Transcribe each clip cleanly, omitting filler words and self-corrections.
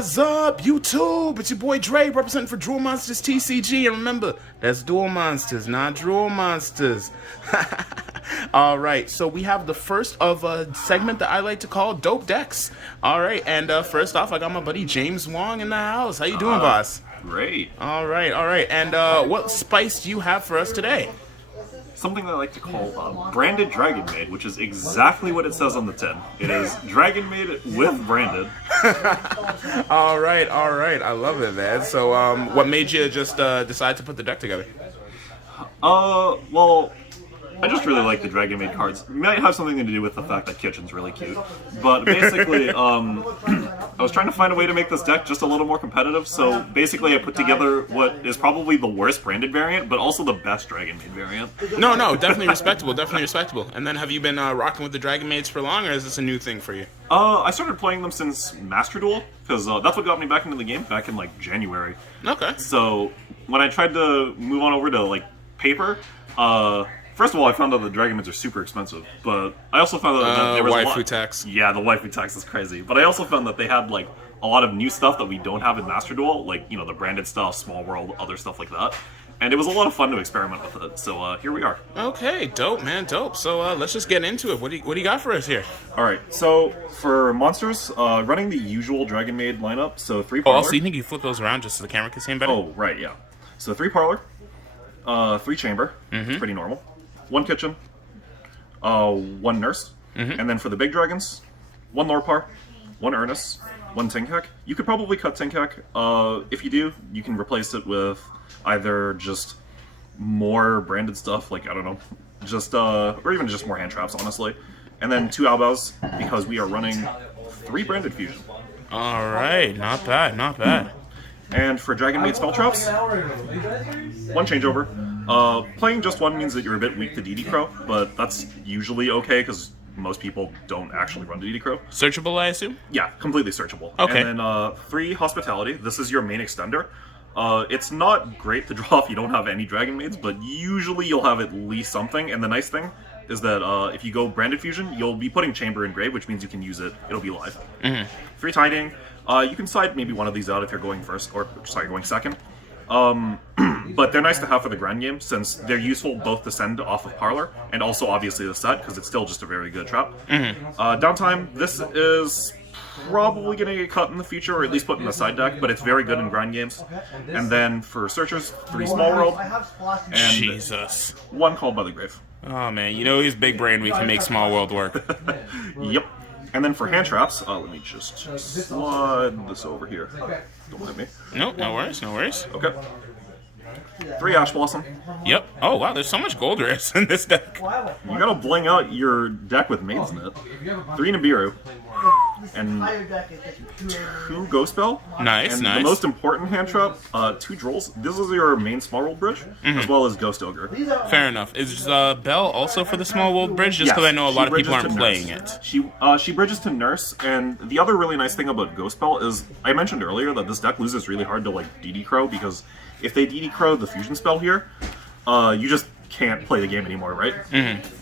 What's up, YouTube? It's your boy Dre representing for Drool Monsters TCG. And remember, that's Duel Monsters, not Drool Monsters. Alright, so we have the first of a segment that I like to call Dope Decks. Alright, and first off, I got my buddy James Wong in the house. How you doing, boss? Great. Alright. And what spice do you have for us today? Something that I like to call branded Dragonmaid, which is exactly what it says on the tin. It is Dragonmaid with branded. Alright. I love it, man. So, what made you just decide to put the deck together? Well, I just really like the Dragonmaid cards. It might have something to do with the fact that Kitchen's really cute. But basically, I was trying to find a way to make this deck just a little more competitive, so basically I put together what is probably the worst branded variant, but also the best Dragonmaid variant. No, definitely respectable, And then have you been rocking with the Dragonmaids for long, or is this a new thing for you? I started playing them since Master Duel, because that's what got me back into the game, back in, like, January. Okay. So, when I tried to move on over to, like, paper, first of all, I found out the Dragonmaids are super expensive, but I also found out that there was waifu tax. Yeah, the waifu tax is crazy. But I also found that they had, like, a lot of new stuff that we don't have in Master Duel, like, you know, the branded stuff, Small World, other stuff like that. And it was a lot of fun to experiment with it, so here we are. Okay, dope, man, dope. So let's just get into it. What do you got for us here? Alright, so for monsters, running the usual Dragonmaid lineup, so 3 Parlor. Oh, so you think you flip those around just so the camera can see them better? Oh, right, yeah. So 3 Parlor, 3 Chamber, pretty normal, 1 Kitchen, 1 Nurse, and then for the big dragons, 1 Lorpar, 1 Ernest, 1 Tinkek. You could probably cut Tinkek. If you do, you can replace it with either just more branded stuff, like, I don't know, just, or even just more hand traps, honestly. And then 2 Albaos, because we are running 3 branded fusion. Alright, not bad. And for Dragonmaid spell traps, 1 changeover. Playing just 1 means that you're a bit weak to DD Crow, but that's usually okay, because most people don't actually run DD Crow. Searchable, I assume? Yeah, completely searchable. Okay. And then 3 Hospitality. This is your main extender. It's not great to draw if you don't have any Dragonmaids, but usually you'll have at least something. And the nice thing is that if you go Branded Fusion, you'll be putting Chamber in grave, which means you can use it. It'll be live. 3 Tidying. You can side maybe one of these out if you're going first, or sorry, going second. But they're nice to have for the grand game, since they're useful both to send off of Parlor, and also obviously the set, because it's still just a very good trap. Downtime, this is probably going to get cut in the future, or at least put in the side deck, but it's very good in grind games. And then for Searchers, 3 Small World, and Jesus. 1 Called by the Grave. Oh man, you know he's big brain, we can make Small World work. Yep. And then for hand traps, let me just slide this over here. Don't mind me. Nope, no worries. Okay. 3 Ash Blossom. Yep. Oh wow, there's so much gold rares in this deck. You gotta bling out your deck with Maids in it. 3 Nibiru. And 2 Ghost Bell. Nice. And the most important hand trap, 2 Drolls. This is your main Small World Bridge, as well as Ghost Ogre. Fair enough. Is Belle also for the Small World Bridge? Just because I know a lot of people aren't playing it. She bridges to Nurse, and the other really nice thing about Ghost Bell is, I mentioned earlier that this deck loses really hard to, like, DD Crow, because if they DD Crow the fusion spell here, you just can't play the game anymore, right?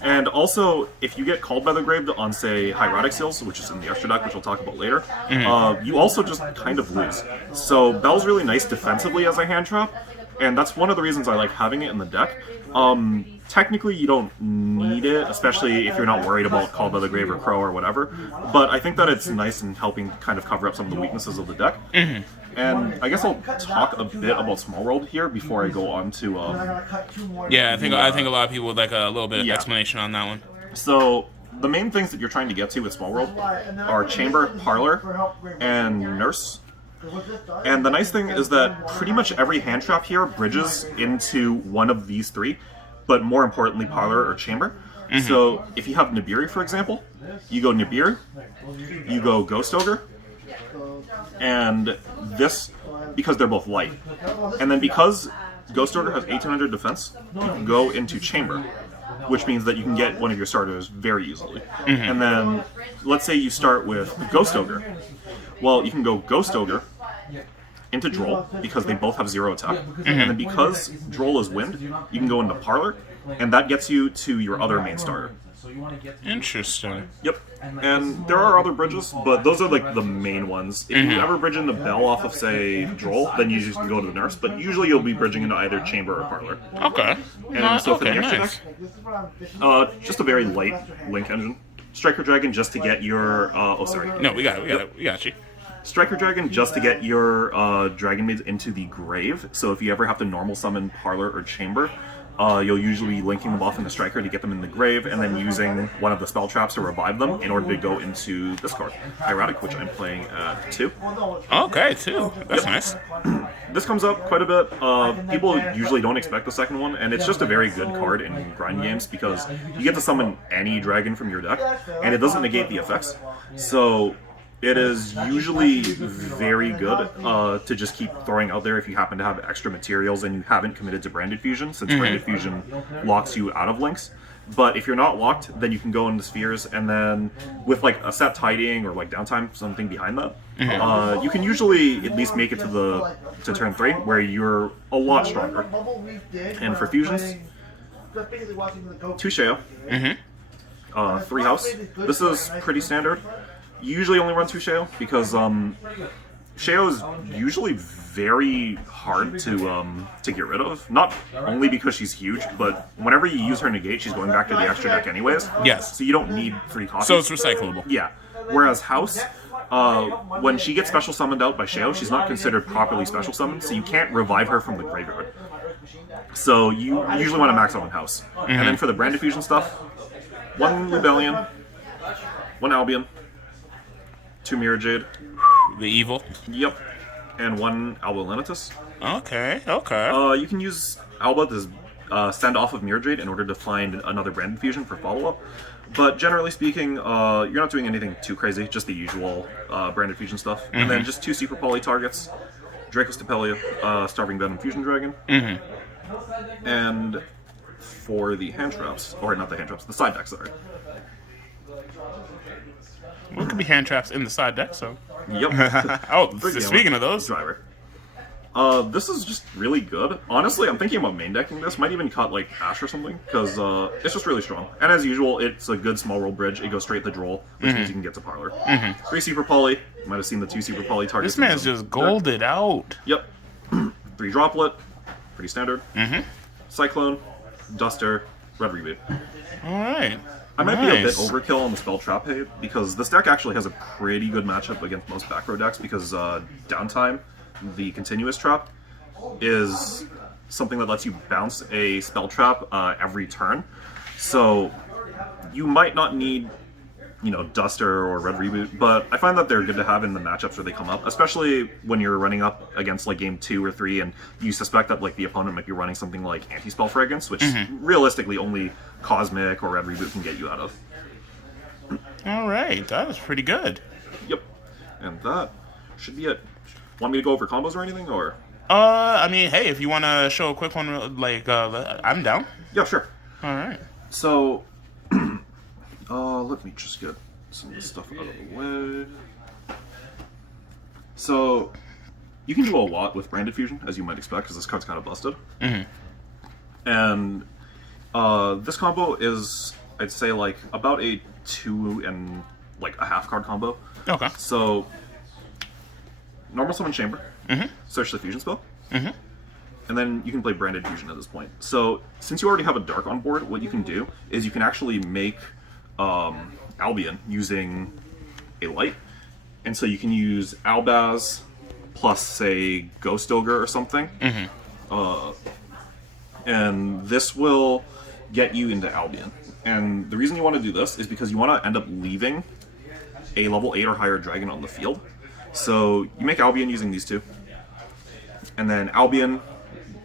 And also, if you get Called by the Grave on, say, Hieratic Seals, which is in the extra deck, which we'll talk about later, you also just kind of lose. So Belle's really nice defensively as a hand trap, and that's one of the reasons I like having it in the deck. Technically, you don't need it, especially if you're not worried about Called by the Grave or Crow or whatever, but I think that it's nice in helping kind of cover up some of the weaknesses of the deck. And I guess I'll talk a bit about Small World here before I go on to... yeah, I think a lot of people would like a little bit of explanation on that one. So, the main things that you're trying to get to with Small World are Chamber, Parlor, and Nurse. And the nice thing is that pretty much every hand trap here bridges into one of these 3, but more importantly, Parlor or Chamber. So, if you have Nibiru, for example, you go Nibiru, you go Ghost Ogre, and this, because they're both light. And then because Ghost Ogre has 1800 defense, you can go into Chamber, which means that you can get one of your starters very easily. And then, let's say you start with Ghost Ogre. Well, you can go Ghost Ogre into Droll, because they both have 0 attack. And then because Droll is wind, you can go into Parlor, and that gets you to your other main starter. Interesting. Yep. And there are other bridges, but those are like the main ones. If you ever bridge into Bell off of, say, Drool, then you just go to the Nurse, but usually you'll be bridging into either Chamber or Parlor. Okay. And so for the okay, extra nice. deck, just a very light Link engine. Striker Dragon just to get your, oh sorry. No, we got it. We got you. Striker Dragon just to get your Dragonmaids into the grave. So if you ever have to normal summon Parlor or Chamber, you'll usually be linking them off in the Striker to get them in the grave, and then using one of the spell traps to revive them in order to go into this card, Hieratic, which I'm playing at 2. Okay, 2. That's nice. This comes up quite a bit. People usually don't expect the second one, and it's just a very good card in grind games because you get to summon any dragon from your deck, and it doesn't negate the effects. So it is usually very good to just keep throwing out there if you happen to have extra materials and you haven't committed to Branded Fusion, since Branded Fusion locks you out of links. But if you're not locked, then you can go into Spheres, and then with like a set tidying or like downtime, something behind that, you can usually at least make it to turn 3, where you're a lot stronger. And for fusions, 2 Sheo, 3 House. This is pretty standard. You usually only run 2 Sheo because Sheo is usually very hard to get rid of. Not only because she's huge, but whenever you use her negate, she's going back to the extra deck anyways. Yes. So you don't need 3 copies. So it's recyclable. Yeah. Whereas House, when she gets special summoned out by Sheo, she's not considered properly special summoned, so you can't revive her from the graveyard. So you usually want to max out on House. And then for the Brand Diffusion stuff, 1 Rebellion, 1 Albion, 2 Mirror Jade. The evil. Yep. And 1 Alba Lenitus. Okay, okay. You can use Alba to send off of Mirror Jade in order to find another Branded Fusion for follow-up. But generally speaking, you're not doing anything too crazy, just the usual Branded Fusion stuff. And then just 2 Super Poly targets, Draco Stapelia, Starving Venom Fusion Dragon. And for the hand traps, or not the hand traps, the side deck, sorry. Well, it could be hand traps in the side deck, so. Yep. Oh, speaking of those. Driver. This is just really good. Honestly, I'm thinking about main decking this. Might even cut, like, Ash or something, because it's just really strong. And as usual, it's a good small roll bridge. It goes straight to Drool, which means you can get to Parlor. 3 Super Poly. You might have seen the 2 Super Poly targets. This man's just golded out. Yep. 3 Droplet. Pretty standard. Cyclone. Duster. Red Reboot. Alright. I might be a bit overkill on the spell trap hate, because this deck actually has a pretty good matchup against most back row decks, because Downtime, the continuous trap, is something that lets you bounce a spell trap every turn. So you might not need, you know, Duster or Red Reboot, but I find that they're good to have in the matchups where they come up, especially when you're running up against like game 2 or 3 and you suspect that like the opponent might be running something like Anti-Spell Fragrance, which realistically only Cosmic or Red Reboot can get you out of. Alright, that was pretty good. Yep. And that should be it. Want me to go over combos or anything, or? I mean, hey, if you want to show a quick one, like, I'm down. Yeah, sure. Alright. So, let me just get some of this stuff out of the way. So, you can do a lot with Branded Fusion, as you might expect, because this card's kind of busted. And this combo is, I'd say, like, about a 2 and, like, a half card combo. Okay. So, normal summon Chamber, search the Fusion spell, and then you can play Branded Fusion at this point. So, since you already have a Dark on board, what you can do is you can actually make Albion using a light. And so you can use Albaz plus, say, Ghost Ogre or something. And this will get you into Albion. And the reason you want to do this is because you want to end up leaving a level 8 or higher dragon on the field. So you make Albion using these 2. And then Albion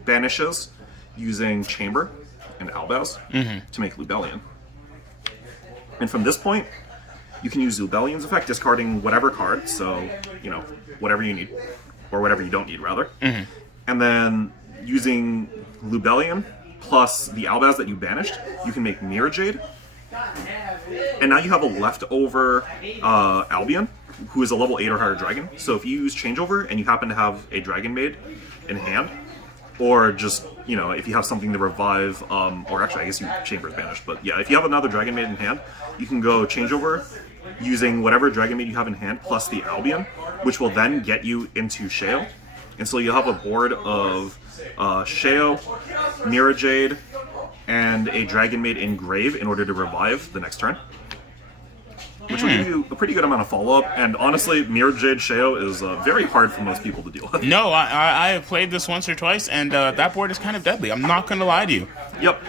banishes using Chamber and Albaz to make Lubellion. And from this point, you can use Lubellion's effect, discarding whatever card, so, you know, whatever you need. Or whatever you don't need, rather. And then using Lubellion plus the Albaz that you banished, you can make Mirror Jade. And now you have a leftover Albion, who is a level 8 or higher dragon. So if you use Changeover and you happen to have a Dragonmaid in hand, or just, you know, if you have something to revive, or actually I guess you Chamber is banished, but yeah, if you have another Dragonmaid in hand, you can go changeover using whatever Dragonmaid you have in hand plus the Albion, which will then get you into Sheo. And so you'll have a board of Sheo, Mirror Jade, and a Dragonmaid in grave in order to revive the next turn. Which will give you a pretty good amount of follow-up, and honestly, Mirror Jade Sheo is very hard for most people to deal with. No, I have played this once or twice, and that board is kind of deadly. I'm not going to lie to you. Yep.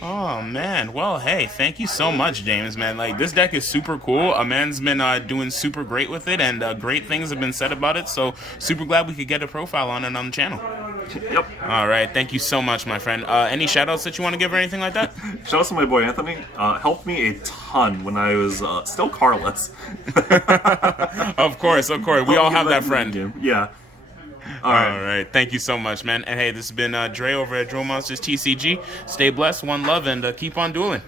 Oh, man. Well, hey, thank you so much, James, man. Like, this deck is super cool. A man's been doing super great with it, and great things have been said about it, so super glad we could get a profile on it on the channel. Yep. All right. Thank you so much, my friend. Any shout-outs that you want to give or anything like that? Shout-outs to my boy Anthony. Helped me a ton when I was still carless. Of course. We all have that friend. Yeah. All right. Thank you so much, man. And hey, this has been Dre over at Drool Monsters TCG. Stay blessed, one love, and keep on dueling.